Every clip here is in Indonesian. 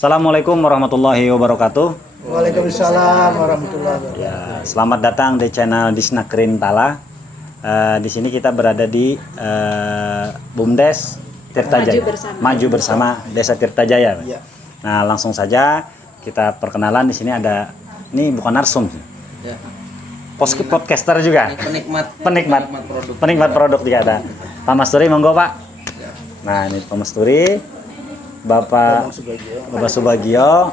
Assalamualaikum warahmatullahi wabarakatuh. Waalaikumsalam warahmatullahi wabarakatuh. Ya, selamat datang di channel Disnakrin Tala. Di sini kita berada di Bumdes Tirtajaya. Maju bersama Desa Tirtajaya. Ya. Nah, langsung saja kita perkenalan. Di sini ada, ini bukan narsum, Ya. podcaster juga. Penikmat produk juga ada. Pak Masturi, monggo Pak. Nah, ini Pak Masturi, Bapak Subagio,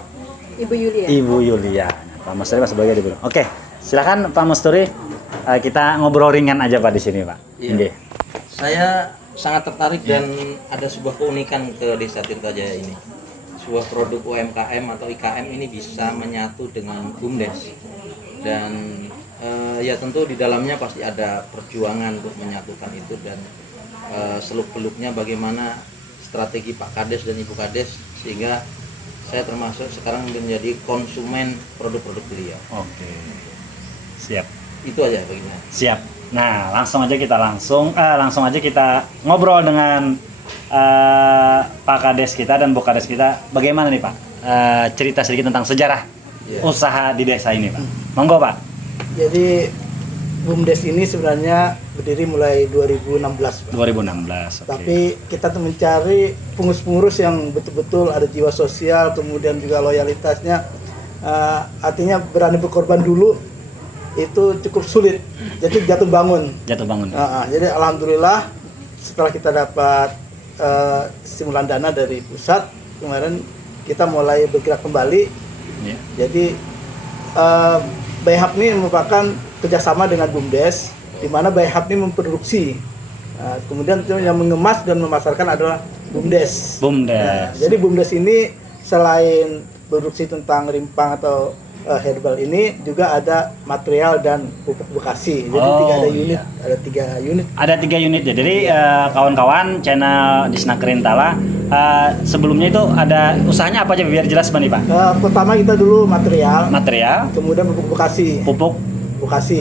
Ibu Yulia. Pak Masturi, Pak Subagio, Ibu. Oke, silakan Pak Masturi. Kita ngobrol ringan aja Pak di sini Pak. Iya. Oke. Saya sangat tertarik dan ada sebuah keunikan ke Desa Tirtajaya ini. Sebuah produk UMKM atau IKM ini bisa menyatu dengan BUMDes. Dan ya tentu di dalamnya pasti ada perjuangan untuk menyatukan itu dan seluk-beluknya bagaimana strategi Pak Kades dan Ibu Kades sehingga saya termasuk sekarang menjadi konsumen produk-produk beliau. Oke. Siap. Itu aja bagaimana? Siap. Nah, langsung aja kita ngobrol dengan Pak Kades kita dan Bu Kades kita. Bagaimana nih Pak? Cerita sedikit tentang sejarah usaha di desa ini Pak. Monggo Pak. Jadi BUMDes ini sebenarnya berdiri mulai 2016, Pak. 2016. Oke. Tapi kita tuh mencari pengurus-pengurus yang betul-betul ada jiwa sosial, kemudian juga loyalitasnya. Artinya berani berkorban dulu itu cukup sulit. Jadi jatuh bangun. Jadi alhamdulillah setelah kita dapat stimulan dana dari pusat kemarin kita mulai bergerak kembali. Yeah. Jadi Bayhab ini merupakan kerjasama dengan BUMDes, di mana Bayhab ini memproduksi. Kemudian yang mengemas dan memasarkan adalah BUMDes. Jadi BUMDes ini selain produksi tentang rimpang atau herbal ini juga ada material dan pupuk bekasi. Jadi ada tiga unit. Ada 3 unit ya. Jadi kawan-kawan channel Disnakrin Tala, sebelumnya itu ada usahanya apa aja biar jelas nih Pak? Pertama kita dulu material, kemudian pupuk bekasi.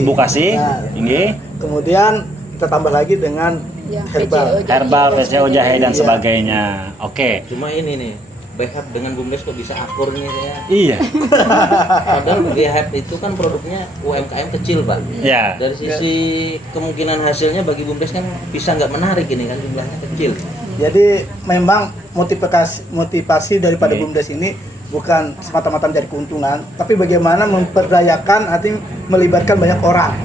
Bukasi. Ini. Kemudian kita tambah lagi dengan Herbal, VCO, jahe dan sebagainya. Oke. Cuma ini nih, Bayhab dengan BUMDes kok bisa akur nih saya. Iya. Padahal Bayhab itu kan produknya UMKM kecil Pak. Ya. Dari sisi kemungkinan hasilnya bagi BUMDes kan bisa nggak menarik ini kan jumlahnya kecil. Jadi memang motivasi daripada BUMDes ini bukan semata-mata mencari keuntungan, tapi bagaimana memperdayakan, artinya melibatkan banyak orang.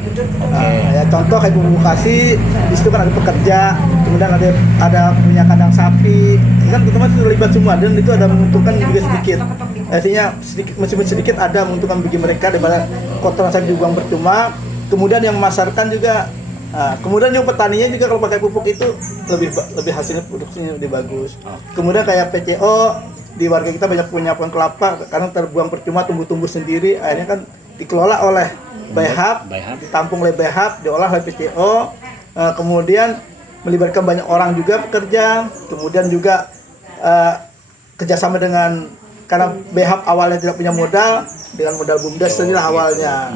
Ya contoh kayak pupuk bekasi, di situ kan ada pekerja, kemudian ada punya kandang sapi, kan teman-teman terlibat semua dan itu ada menguntungkan juga sedikit. Artinya meskipun sedikit ada menguntungkan bagi mereka daripada kotoran sapi dibuang percuma. Kemudian yang memasarkan juga. Kemudian yang petaninya juga kalau pakai pupuk itu lebih hasilnya produksinya lebih bagus. Kemudian kayak PCO di warga kita banyak punya pohon kelapa karena terbuang percuma tumbuh sendiri, akhirnya kan dikelola oleh Bayhab, ditampung oleh Bayhab, diolah oleh PCO, kemudian melibatkan banyak orang juga pekerja, kemudian juga kerjasama dengan karena Bayhab awalnya tidak punya modal, dengan modal BUMDes sendirilah awalnya.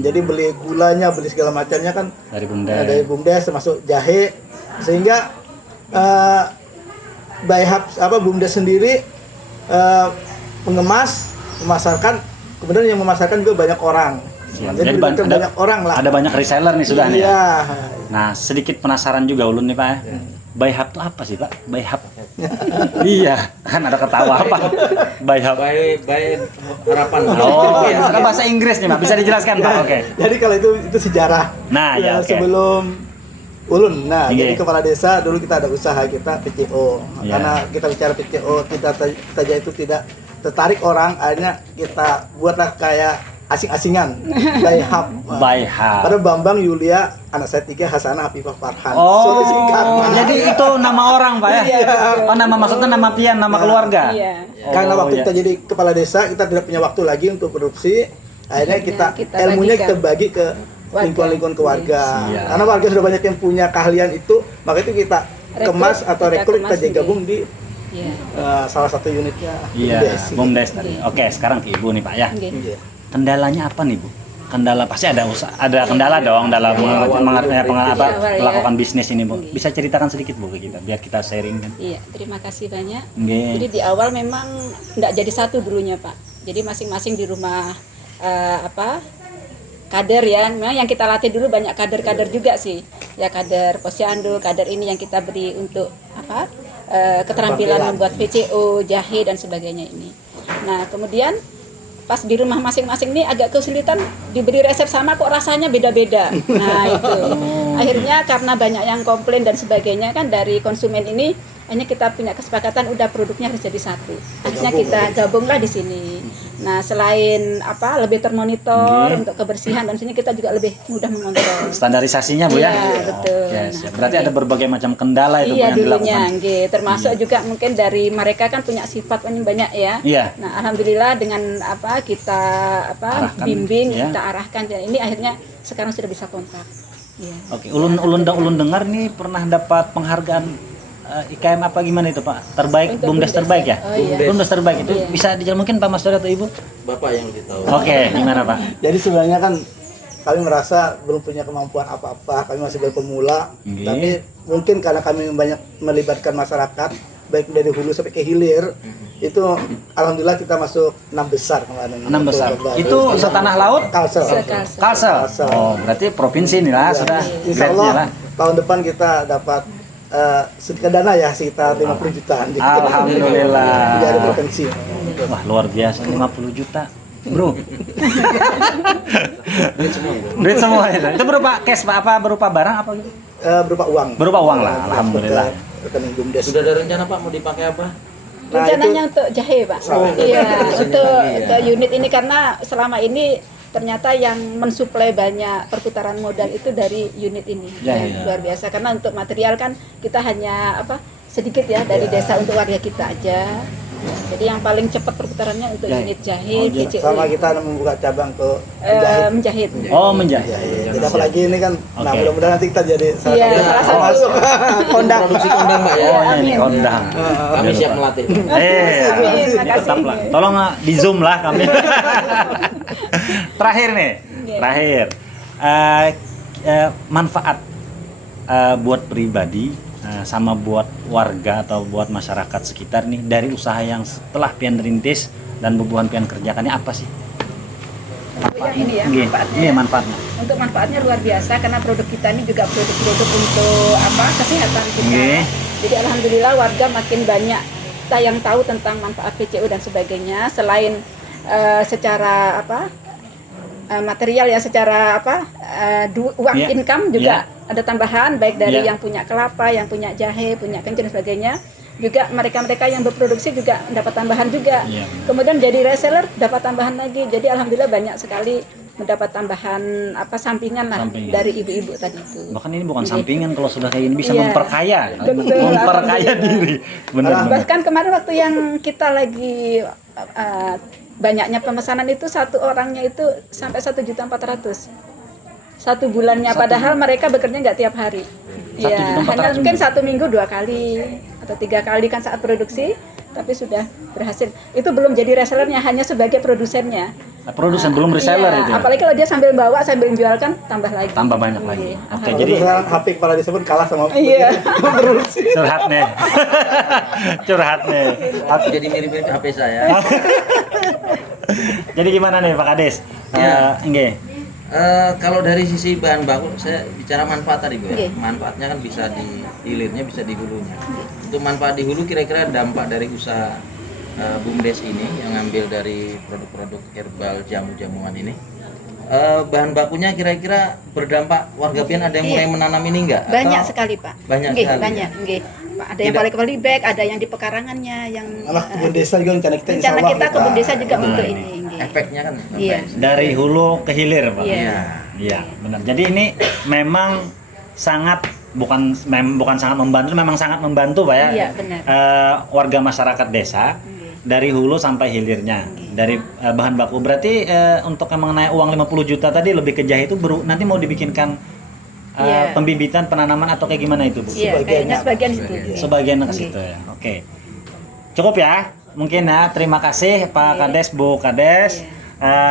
Jadi beli gulanya, beli segala macamnya kan dari BUMDes termasuk jahe, sehingga Bayhab BUMDes sendiri mengemas, memasarkan, kemudian yang memasarkan juga banyak orang. Jadi banyak orang lah. Ada banyak reseller nih sudah nih. Iya. Nah, sedikit penasaran juga ulun nih Pak. Bayhab itu apa sih Pak? Bayhab. Iya, kan ada ketawa apa? Bayhab. Harapan. Oh, itu kan bahasa Inggris nih Pak. Bisa dijelaskan Pak? Oke. Jadi kalau itu sejarah. Nah, ya oke. Sebelum ulun, jadi kepala desa dulu kita ada usaha kita PCO. Karena kita bicara PCO, kita saja itu tidak tertarik orang, akhirnya kita buatlah kayak asing-asingan. Bayhab. Pada Bambang Yulia, anak saya 3, Hasanah Afifah Farhan. Oh, jadi itu nama orang Pak ya? Iya. Oh, maksudnya nama pian, nama keluarga? Iya. Karena waktu kita jadi kepala desa, kita tidak punya waktu lagi untuk produksi. Akhirnya kita ilmunya kita bagi ke lingkungan keluarga. Karena warga sudah banyak yang punya keahlian itu, maka itu kita kemas atau rekrut kita gabung di salah satu unitnya BUMDes tadi. Oke, sekarang ke Ibu nih Pak ya. Kendalanya apa nih Bu? kendala pasti ada kendala dong dalam melakukan bisnis ini, Bu. Bisa ceritakan sedikit, Bu, ke kita biar kita sharing kan. Iya, terima kasih banyak. Nggih. Jadi di awal memang enggak jadi satu dulunya, Pak. Jadi masing-masing di rumah kader ya. Memang yang kita latih dulu banyak kader-kader juga sih. Ya kader posyandu, kader ini yang kita beri untuk keterampilan membuat PCO, jahe dan sebagainya ini. Nah, kemudian pas di rumah masing-masing ini agak kesulitan diberi resep sama kok rasanya beda-beda. Nah itu akhirnya karena banyak yang komplain dan sebagainya kan dari konsumen ini, hanya kita punya kesepakatan udah produknya harus jadi satu. Akhirnya kita gabunglah di sini. Nah selain lebih termonitor untuk kebersihan dan sini kita juga lebih mudah mengontrol. Standarisasinya, Bu, ya. Iya betul. Yes, Nah, berarti ada berbagai macam kendala itu, Bu, iya yang dulunya, dilakukan. termasuk juga mungkin dari mereka kan punya sifat banyak ya. Iya. Nah alhamdulillah dengan kita Arahkan, bimbing, ya. kita arahkan dan ini akhirnya sekarang sudah bisa kompak. Iya. Oke, ulun dengar nih pernah dapat penghargaan IKM apa gimana itu, Pak? Terbaik, Untuk BUMDes BUMDes, terbaik ya? oh, iya. BUMDes terbaik itu Iya. bisa dijelaskan mungkin Pak Mas Dori atau Ibu? Bapak yang lebih tahu. Oke, gimana, Pak? Jadi sebenarnya kan kami merasa belum punya kemampuan apa-apa, kami masih berpemula. Nggih. Tapi mungkin karena kami banyak melibatkan masyarakat, baik dari hulu sampai ke hilir, itu alhamdulillah kita masuk 6 besar kemarin. 6 besar. Untuk Itu setanah laut? Kalsel. Sekalsel. Kalsel. Kalsel. Oh, berarti provinsi nih lah sudah. Insya grade-nya lah. Allah tahun depan kita dapat sedikit dana ya sekitar 50 jutaan. Alhamdulillah. Dari provinsi. Wah, luar biasa 50 juta. Bro. Duit semua itu. Itu berupa cash, Pak, apa berupa barang apa gitu? Berupa uang. Berupa uang lah, alhamdulillah. Rekening BUMDes. Sudah ada rencana Pak mau dipakai apa? Nah, Rencananya untuk jahe Pak. Iya, untuk lagi, ya. ke unit ini karena selama ini ternyata yang mensuplai banyak perputaran modal itu dari unit ini. Jahe, ya. Luar biasa karena untuk material kan kita hanya sedikit ya dari desa untuk warga kita aja. Jadi yang paling cepat perputarannya untuk Jahe. unit jahe, PCO. sama kita membuka cabang ke menjahit. Oh, menjahit. Jadi apalagi ini kan, nah Oke. mudah-mudahan nanti kita jadi Iya, salah satu. masuk kondang. Produksi kondang Pak ya. Oh, Iya, ini amin. kondang. Kami siap melatih. Amin, makasih. Tetaplah. Tolong di Zoom lah kami. Terakhir nih. Iya. Terakhir. Manfaat buat pribadi sama buat warga atau buat masyarakat sekitar nih dari usaha yang setelah pian rintis dan bubuhan pian kerjakan ini apa sih? Yang ini ya, Nggih, manfaatnya. iya manfaatnya. Untuk manfaatnya luar biasa karena produk kita ini juga produk-produk untuk kesehatan kita. Nggih. Jadi alhamdulillah warga makin banyak kita yang tahu tentang manfaat PCO dan sebagainya. Selain secara material ya, secara uang Iya. income juga ada tambahan baik dari Iya. yang punya kelapa, yang punya jahe, punya kencur dan sebagainya. Juga mereka-mereka yang berproduksi juga dapat tambahan juga. Iya. Kemudian jadi reseller dapat tambahan lagi. Jadi alhamdulillah banyak sekali mendapat tambahan sampingan lah Sampingan. dari ibu-ibu tadi itu. Bahkan ini bukan Nggih. sampingan, kalau sudah kayak ini bisa Iya. memperkaya, Betul, memperkaya alhamdulillah. diri. Benar. Bahkan kemarin waktu yang kita lagi banyaknya pemesanan itu satu orangnya itu sampai 1.400.000 satu bulannya, padahal mereka bekerja nggak tiap hari. Iya, 1.400.000. hanya mungkin 1 minggu 2 kali atau 3 kali kan saat produksi, tapi sudah berhasil. Itu belum jadi resellernya, hanya sebagai produsennya. Nah, produsen belum reseller Iya, itu. apalagi kalau dia sambil bawa sambil jualkan tambah lagi. Tambah banyak lagi. Iya. Oke, Jadi jadi sekarang HP kepala disebut kalah sama Iya. produksi. curhat nih. Curhat nih. Jadi mirip-mirip HP saya. Jadi gimana nih Pak Kades? Ya. Nggih. Kalau dari sisi bahan baku, saya bicara manfaat tadi Bu ya. Oke. Manfaatnya kan bisa di hilirnya, bisa di hulunya. Untuk manfaat di hulu kira-kira dampak dari usaha BUMDes ini yang ngambil dari produk-produk herbal jamu-jamuan ini. Bahan bakunya kira-kira berdampak warga pian ada yang mulai menanam ini enggak? Banyak sekali Pak. Banyak Nggih, sekali, banyak. ya? Nggih. Pak, ada yang paling kebalik back, ada yang di pekarangannya, yang Malah kebun desa juga rencana kita insya rencana Allah kita kebun desa juga Betul untuk ini. ini. Nggih. Efeknya kan. Iya. Dari hulu ke hilir, Pak. Iya. Iya, benar. Jadi ini memang bukan sangat membantu, memang sangat membantu Pak ya. Iya, benar. Warga masyarakat desa dari hulu sampai hilirnya. Dari bahan baku. Berarti untuk yang mengenai uang 50 juta tadi lebih ke jahe itu nanti mau dibikinkan Iya. pembibitan, penanaman atau kayak gimana itu, Bu? Iya, kayaknya sebagian situ. Nggih. Sebagian ke Nggih. situ ya. Oke. Cukup ya. Mungkin ya. Terima kasih Pak Kades, Bu Kades.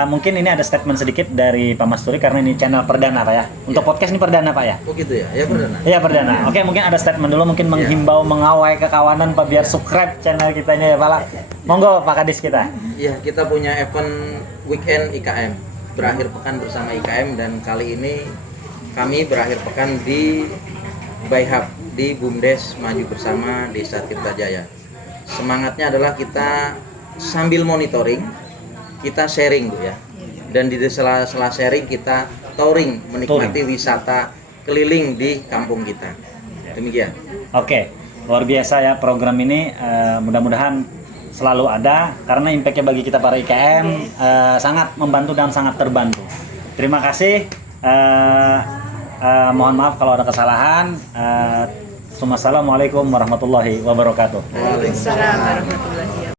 Mungkin ini ada statement sedikit dari Pak Masturi karena ini channel perdana Pak ya. Untuk podcast ini perdana Pak ya. Oh gitu ya, ya perdana. Iya perdana. Oke, mungkin ada statement dulu, mungkin menghimbau, mengawai kekawanan Pak biar subscribe channel kitanya ya Pak lah. Monggo Pak Kadis kita. Iya, kita punya event weekend IKM, berakhir pekan bersama IKM, dan kali ini kami berakhir pekan di Baihab di BUMDes Maju Bersama Desa Tirtajaya. Semangatnya adalah kita sambil monitoring, kita sharing Bu ya. Dan di sela-sela sharing kita touring, menikmati wisata keliling di kampung kita. Demikian. Oke, luar biasa ya program ini. Mudah-mudahan selalu ada karena impact-nya bagi kita para IKM sangat membantu dan sangat terbantu. Terima kasih. Mohon maaf kalau ada kesalahan. Assalamualaikum warahmatullahi wabarakatuh. Waalaikumsalam warahmatullahi wabarakatuh.